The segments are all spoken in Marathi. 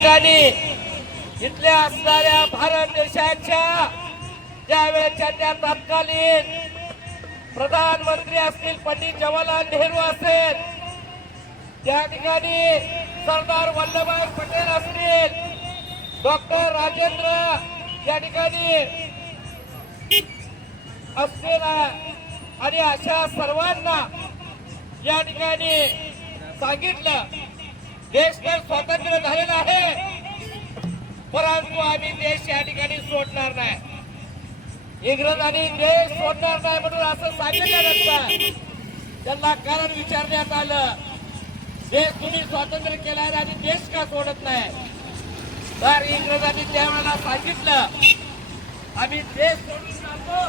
ठिकाणी इथल्या असणाऱ्या भारत देशाच्या त्यावेळेच्या त्या तत्कालीन प्रधानमंत्री असतील पंडित जवाहरलाल नेहरू असेल, त्या ठिकाणी सरदार वल्लभभाई पटेल असतील, डॉक्टर राजेंद्र या ठिकाणी असतील आणि अशा सर्वांना या ठिकाणी सांगितलं देश तर स्वातंत्र्य झालेला आहे, परंतु आम्ही देश या ठिकाणी सोडणार नाही, इंग्रजांनी देश सोडणार नाही म्हणून असं सांगितल्यानंतर त्यांना कारण विचारण्यात आलं, देश तुम्ही स्वातंत्र्य केलाय आणि देश का सोडत नाही? तर इंग्रजांनी त्यावेळेला सांगितलं आम्ही देश सोडून जातो,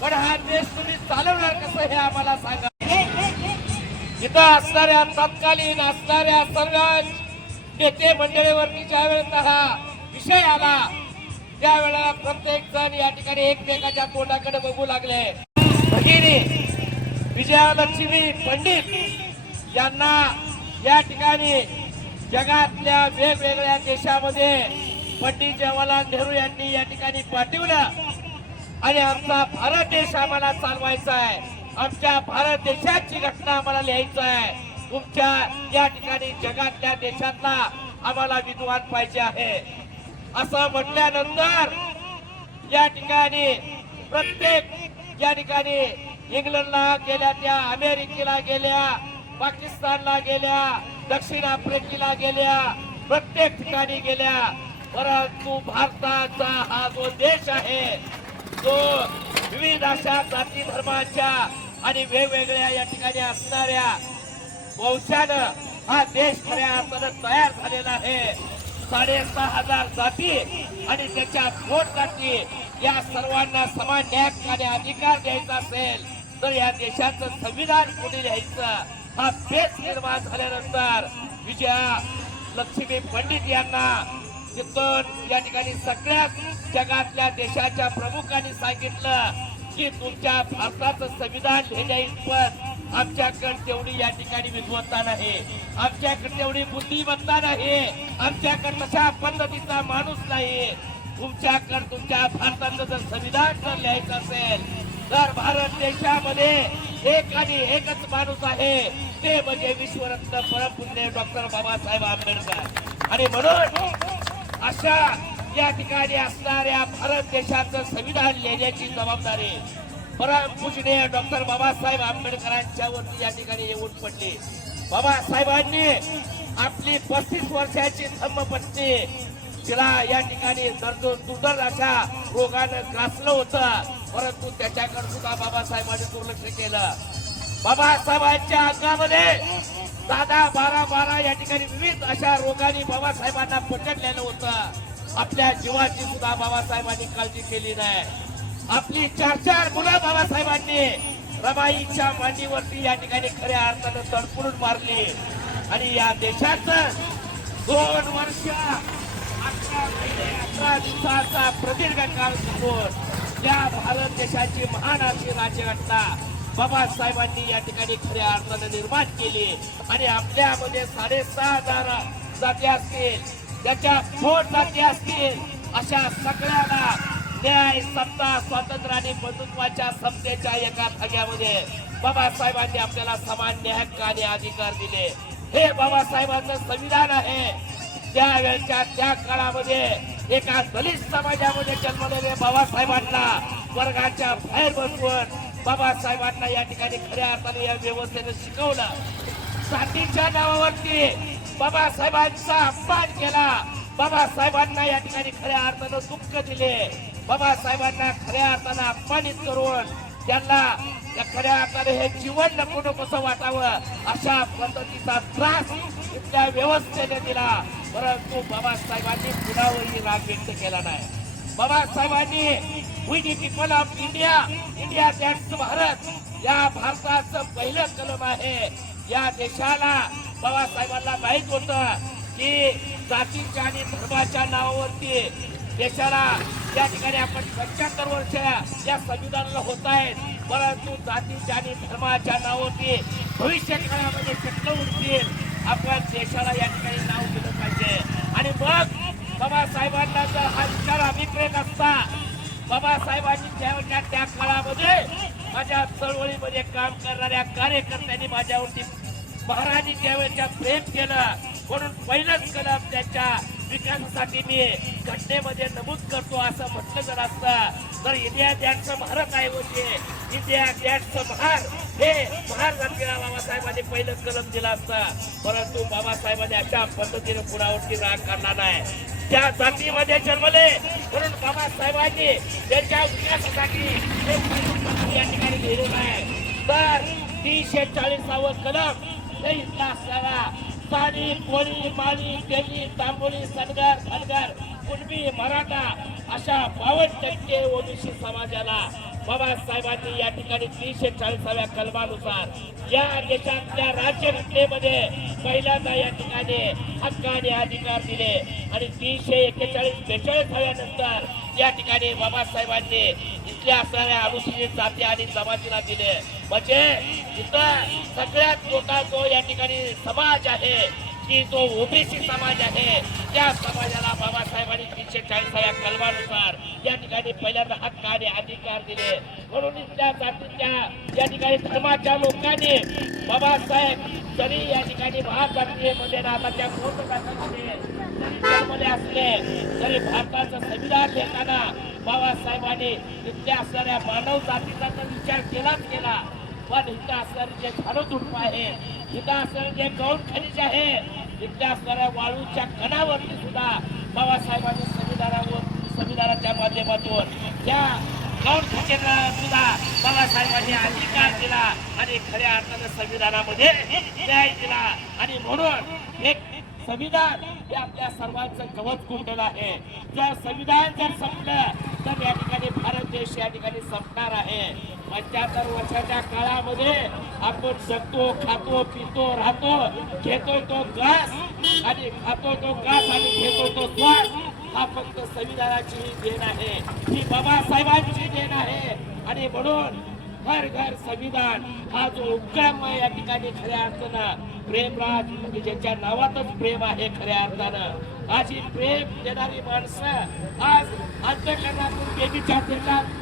पण हा देश तुम्ही चालवणार कसं हे आम्हाला सांगा. इथं असणाऱ्या तत्कालीन असणाऱ्या सर्व नेते मंडळीवरती ज्या वेळेला हा विषय आला त्यावेळेला प्रत्येक जण या ठिकाणी एकमेकाच्या तोंडाकडे बघू लागले. भगिनी विजयालक्ष्मी पंडित यांना या ठिकाणी जगातल्या वेगवेगळ्या देशामध्ये पंडित जवाहरलाल नेहरू यांनी या ठिकाणी पाठवलं आणि आमचा भारत देश आम्हाला चालवायचा आहे, आमच्या भारत देशाची घटना आम्हाला लिहायचं आहे, तुमच्या या ठिकाणी जगातल्या देशातला आम्हाला विद्वान पाहिजे आहे असं म्हटल्यानंतर या ठिकाणी प्रत्येक या ठिकाणी इंग्लंडला गेल्या, त्या अमेरिकेला गेल्या, पाकिस्तानला गेल्या, दक्षिण आफ्रिकेला गेल्या, प्रत्येक ठिकाणी गेल्या, परंतु भारताचा हा जो देश आहे जो विविध अशा जाती धर्माच्या आणि वेगवेगळ्या या ठिकाणी असणाऱ्या वंशानं हा देश खऱ्या अर्थानं तयार झालेला आहे. 6,500 जाती आणि त्याच्या पोटसाठी या सर्वांना समान न्याय आणि अधिकार द्यायचा असेल तर या देशाचं संविधान कोणी लिहायचं हा पेच निर्माण झाल्यानंतर विजया लक्ष्मी पंडित यांना तिथून या ठिकाणी सगळ्या जगातल्या देशाच्या प्रमुखांनी सांगितलं की तुमच्या भारताचं संविधान लिहिण्याइतपत आमच्याकडे तेवढी या ठिकाणी विद्वत्ता नाही, आमच्याकडे तेवढी बुद्धिमत्ता नाही, आमच्याकडे तशा पद्धतीचा माणूस नाही. तुमच्याकडे तुमच्या भारताचं जर संविधान जर लिहायचं असेल तर भारत देशामध्ये एक आणि एकच माणूस आहे, ते म्हणजे विश्वरत्न परमपूज्य डॉक्टर बाबासाहेब आंबेडकर. आणि म्हणून अशा या ठिकाणी असणाऱ्या भारत देशाचं संविधान लिहिण्याची जबाबदारी परमपूजनीय डॉक्टर बाबासाहेब आंबेडकरांच्या वरती या ठिकाणी येऊन पडली. बाबासाहेबांनी आपली 35 वर्षाची धम्मपत्नी तिला या ठिकाणी दुर्धर अशा रोगानं ग्रासलं होतं, परंतु त्याच्याकडे सुद्धा बाबासाहेबांनी दुर्लक्ष केलं. बाबासाहेबांच्या अंगामध्ये 12 या ठिकाणी विविध अशा रोगांनी बाबासाहेबांना पकडलेलं होतं. आपल्या जीवाची सुद्धा बाबासाहेबांनी काळजी केली नाही. आपली 4 मुलं बाबासाहेबांनी रमाईच्या मांडीवरती या ठिकाणी खऱ्या अर्थानं तडफडून मारली आणि या देशाचं 2 वर्ष 11 महिने 11 दिवसाचा प्रदीर्घ काळ घेऊन या भारत देशाची महान अशी राज्यघटना बाबासाहेबांनी या ठिकाणी खऱ्या अर्थानं निर्माण केली आणि आपल्यामध्ये 6,500 जाती असतील, त्याच्या पोट जाती असतील, अशा सगळ्यांना न्याय, सत्ता, स्वातंत्र्य आणि बंधुत्वाच्या समतेच्या एका धाग्यामध्ये बाबासाहेबांनी आपल्याला समान न्याय आणि अधिकार दिले. हे बाबासाहेबांचं संविधान आहे. त्यावेळेच्या त्या काळामध्ये एका दलित समाजामध्ये जन्मलेले बाबासाहेबांना वर्गाच्या बाहेर बसवून बाबासाहेबांना या ठिकाणी खऱ्या अर्थाने या व्यवस्थेने शिकवलं. जातीच्या नावावरती बाबासाहेबांचा अपमान केला, बाबासाहेबांना या ठिकाणी खऱ्या अर्थानं दुःख दिले, बाबासाहेबांना खऱ्या अर्थानं अपमानित करून त्यांना खऱ्या अर्थाने हे जीवन नको कसं वाटावं अशा पद्धतीचा त्रास इथल्या व्यवस्थेने दिला. परंतु बाबासाहेबांनी कुणावरही राग व्यक्त केला नाही. बाबासाहेबांनी we the people of India, India that's Bharat, या भारताचं पहिलं कलम आहे. या देशाला बाबासाहेबांना माहित होतं की जातीच्या आणि धर्माच्या नावावरती देशाला या ठिकाणी आपण 75 वर्ष या संविधानाला होत आहेत, परंतु जातीच्या आणि धर्माच्या नावावरती भविष्य काळामध्ये शक्य उठतील आपण देशाला या ठिकाणी नाव दिलं पाहिजे. बाबासाहेबांना जर हा विचार अभिप्रेत असता, बाबासाहेबांनी त्या काळामध्ये माझ्या चळवळीमध्ये काम करणाऱ्या कार्यकर्त्यांनी माझ्यावरती महाराजांनी त्यावेळेच्या प्रेम केलं, म्हणून पहिलंच कलम त्यांच्या विकासासाठी मी घटनेमध्ये नमूद करतो असं म्हटलं जर असतं तर इंडिया गॅटचं भारत आहे होते, इंडिया गॅटचं महार हे महार जातीला बाबासाहेबांनी पहिलं कलम दिलं असतं. परंतु बाबासाहेबांनी अशा पद्धतीने कुणावरती राग काढला नाही. त्या जातीमध्ये जन्मले म्हणून बाबासाहेबांनी त्यांच्या विकासासाठी या ठिकाणी लिहिलेलं आहे. तर 340वा कलम हे इथला असणारा साडी, कोळी, माळी, तेली, तांबोळी, सनगर, धनगर, कुणबी, मराठा अशा 52% ओबीसी समाजाला बाबासाहेबांनी या ठिकाणी 340व्या कलमानुसार या देशातल्या राज्यघटनेमध्ये पहिल्यांदा या ठिकाणी हक्क आणि अधिकार दिले आणि 341-42 नंतर या ठिकाणी बाबासाहेबांनी इथल्या असणाऱ्या अनुसूचित जाती आणि जमातीला दिले. म्हणजे इथं सगळ्यात मोठा जो या ठिकाणी समाज आहे की जो ओबीसी समाज आहे त्या समाजाला बाबासाहेबांनी 340व्या कलमानुसार या ठिकाणी पहिल्यांदा हक्क आणि अधिकार दिले. म्हणून इथल्या जातीच्या या ठिकाणी धर्माच्या लोकांनी बाबासाहेब जरी या ठिकाणी महाजातीमध्ये नाताच्या मध्ये असले तरी भारताचं संविधान देताना बाबासाहेबांनी इथल्या असणाऱ्या मानव जातीचा तर विचार केलाच केला, पण इथं असणारे जे झाडोतुंब आहे, इथं असणारे जे गौण खनिज आहे, इथल्या असणाऱ्या वाळूच्या कणावरती सुद्धा बाबासाहेबांनी संविधानाच्या माध्यमातून त्या गौण खनिजाला सुद्धा बाबासाहेबांनी अधिकार दिला आणि खऱ्या अर्थानं संविधानामध्ये न्याय दिला. आणि म्हणून एक संविधान हे आपल्या सर्वांचं कवच कुंडल आहे. जर संविधान जर संपलं तर या ठिकाणी भारत देश या ठिकाणी संपणार आहे. 75 वर्षाच्या काळामध्ये आपण जगतो, खातो, पितो, राहतो, घेतोय तो घास आणि खातो तो घास आणि घेतो तो श्वास. हा फक्त संविधानाची देण आहे, ही बाबासाहेबांची देण आहे. आणि म्हणून घर घर संविधान हा जो उपक्रम या ठिकाणी खऱ्या अर्थानं प्रेमराज म्हणजे ज्याच्या नावातच प्रेम आहे खऱ्या अर्थानं अशी प्रेम देणारी माणसं आज अंतःकरणातून देवीच्या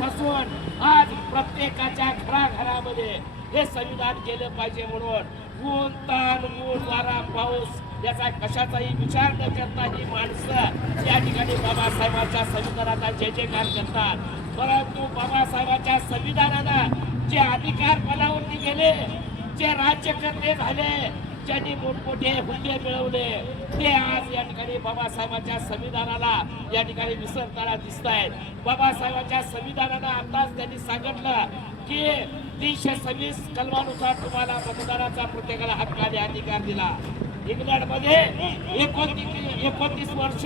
पासून आज प्रत्येकाच्या घराघरामध्ये हे संविधान केलं पाहिजे. म्हणून ऊन ताण ऊन वारा पाऊस याचा कशाचाही विचार न करता ही माणसं या ठिकाणी बाबासाहेबांच्या संविधानाचा जय जयकार करतात. परंतु बाबासाहेबांच्या संविधानानं जे अधिकार पदावरती गेले, जे राज्यकर्ते झाले, ज्यांनी मोठमोठे हुद्दे मिळवले, ते आज या ठिकाणी बाबासाहेबांच्या संविधानाला या ठिकाणी विसरताना दिसत आहेत. बाबासाहेबांच्या संविधानानं आताच त्यांनी सांगितलं की 326 कलमानुसार तुम्हाला मतदानाचा प्रत्येकाला हक्क आणि अधिकार दिला. इंग्लंडमध्ये 29 वर्ष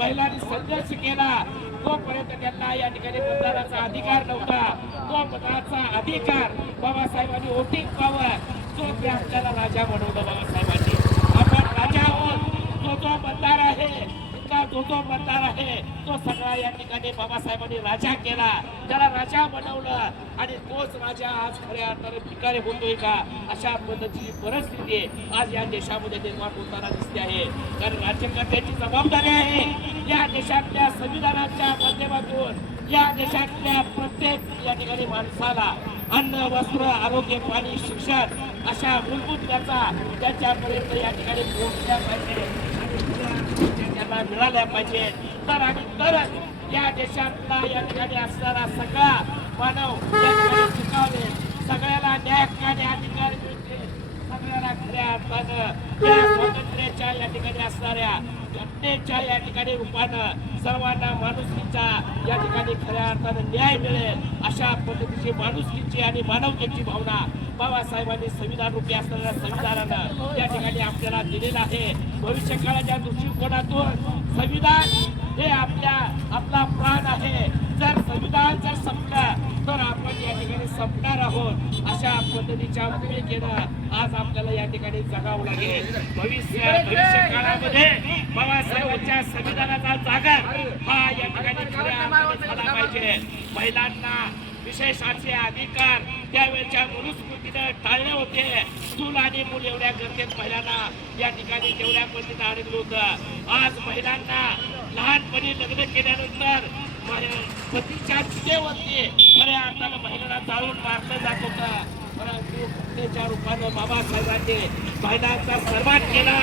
महिलांनी संघर्ष केला, तोपर्यंत त्यांना या ठिकाणी मतदानाचा अधिकार नव्हता. तो मतदानाचा अधिकार बाबासाहेबांनी वोटिंग पॉवर जो ते आपल्याला राजा बनवलं बाबासाहेबांनी. आपण राजा आहोत. जो मतदार आहे इतका जो मतदार आहे तो सगळा या ठिकाणी बाबासाहेबांनी राजा केला, त्याला राजा बनवलं आणि तोच राजा आज खऱ्या अर्थाने भिकारी होतोय का अशा पद्धतीची परिस्थिती आज या देशामध्ये निर्माण होताना दिसते आहे. कारण राज्यकर्त्याची जबाबदारी आहे या देशातल्या संविधानाच्या माध्यमातून या देशातल्या प्रत्येक या ठिकाणी माणसाला अन्न, वस्त्र, आरोग्य, पाणी, शिक्षण अशा मूलभूत गरजा त्यांच्यापर्यंत या ठिकाणी पोहोचल्या पाहिजे, त्यांना मिळाल्या पाहिजे. तर आणि तरच या देशातला या ठिकाणी असणारा सगळा मानव या ठिकाणी शिकावे, सगळ्याला न्याय आणि अधिकार मिळते, सगळ्याला खऱ्या अर्थानं या स्वातंत्र्याच्या या ठिकाणी असणाऱ्या घटनेच्या या ठिकाणी रूपानं सर्वांना माणुसकीचा या ठिकाणी खऱ्या अर्थानं न्याय मिळेल अशा पद्धतीची माणुसकीची आणि मानवतेची भावना बाबासाहेबांनी संविधान रूपी असणाऱ्या संविधानानं या ठिकाणी आपल्याला दिलेलं आहे. भविष्य काळाच्या दृष्टिकोनातून संविधान हे आपला प्राण आहे. जर संविधान जर संपलं तर आपण या ठिकाणी संपणार आहोत. अशा पद्धतीच्या भूमिकेनं आज आपल्याला या ठिकाणी जगावं लागेल. भविष्य काळामध्ये बाबासाहेबांच्या संविधानाचा जागा हा या ठिकाणी खऱ्या अर्थाने झाला पाहिजे. महिलांना विशेष असे अधिकार त्यावेळेच्या मनुस्मृतीने टाळले होते. चूल आणि मूल एवढ्या गरजेत महिलांना या ठिकाणी तेवढ्या पद्धतीने आणलं होतं. आज महिलांना लहान लहानपणी लग्न केल्यानंतर पतीच्या चितेवरती खऱ्या अर्थानं महिलांना जाळून मारलं जात होतं. परंतु घटनेच्या रूपानं बाबासाहेबांनी महिलांचा सन्मान केला.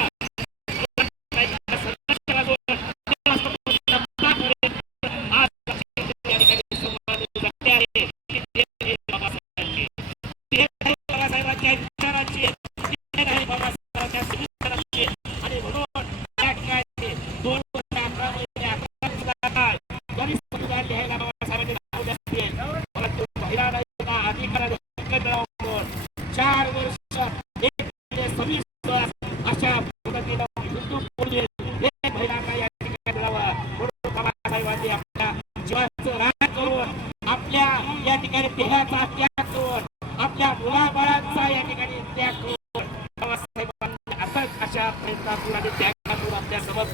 आपल्या या ठिकाणी देहाचा त्याग करून आपल्या मुलाबाळांचा या ठिकाणी त्याग करून बाबासाहेबांनी असंच अशा प्रयत्नातून आणि त्यागातून आपल्या समोर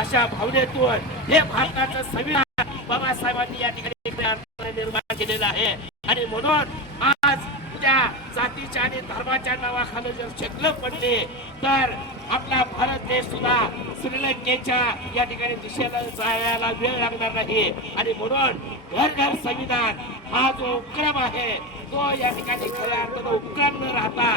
अशा भावनेतून हे भारताचं संविधान बाबासाहेबांनी या ठिकाणी निर्माण केलेलं आहे. आणि म्हणून आज उद्या जातीच्या आणि धर्माच्या नावाखाली जर शेकलं पडले तर आपला भारत देश सुद्धा श्रीलंकेच्या या ठिकाणी दिशेला जायला वेळ लागणार नाही. आणि म्हणून घर घर संविधान हा जो उपक्रम आहे तो या ठिकाणी खऱ्या अर्थानं उपक्रम न राहता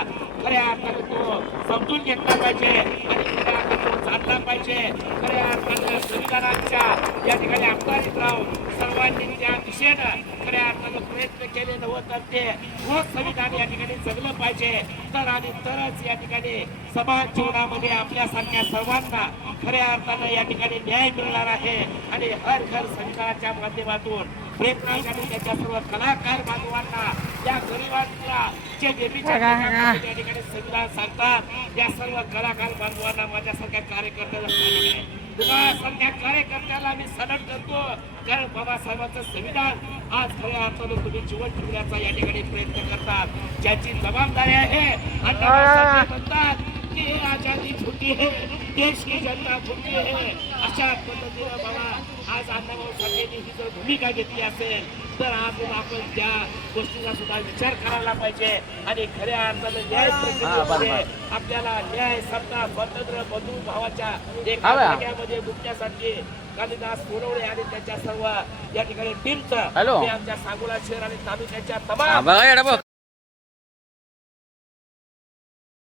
खऱ्या अर्थानं तो समजून घेतला पाहिजे आणि खऱ्या अर्थानं तो जाणला पाहिजे. खऱ्या अर्थानं संविधानाच्या या ठिकाणी अखत्यारीत राहून सर्वांनी त्या दिशेनं खऱ्या अर्थानं प्रयत्न केले नव्हते ते रोज संविधान या ठिकाणी जगलं पाहिजे. तर आणि तरच या ठिकाणी समाज जीवनामध्ये आपल्यासारख्या सर्वांना खऱ्या अर्थानं या ठिकाणी न्याय मिळणार आहे. आणि हर घर संविधानाच्या माध्यमातून प्रेमराज आणि त्याच्या सर्व कलाकार बांधवांना या गरिबांना जे नेहमीच्या या ठिकाणी संविधान सांगतात या सर्व कलाकार बांधवांना माझ्यासारख्या कार्यकर्त्याला तुम्हासारख्या कार्यकर्त्याला मी सनद करतो. कारण बाबासाहेबांचं संविधान आज खऱ्या अर्थानं तुम्ही जीवन ठेवण्याचा या ठिकाणी प्रयत्न करतात ज्याची जबाबदारी आहे. आणि म्हणतात की हे आजादी झुकी है, देश की जनता झुकी है. अशा पद्धतीनं बाबा आज अण्णाभाऊ साठेंनी ही जर भूमिका घेतली असेल तर आज आपण त्या गोष्टीचा सुद्धा विचार करायला पाहिजे. आणि खऱ्या अर्थानं न्याय प्रक्रियेमध्ये आपल्याला न्याय सत्ता स्वातंत्र्य बंधू भावाच्या एका जाग्यामध्ये गुंतण्यासाठी कालिदास कोरवडे आणि त्याच्या सर्व या ठिकाणी टीमचं आमच्या सांगोला शहर आणि तालुक्याच्या तमाम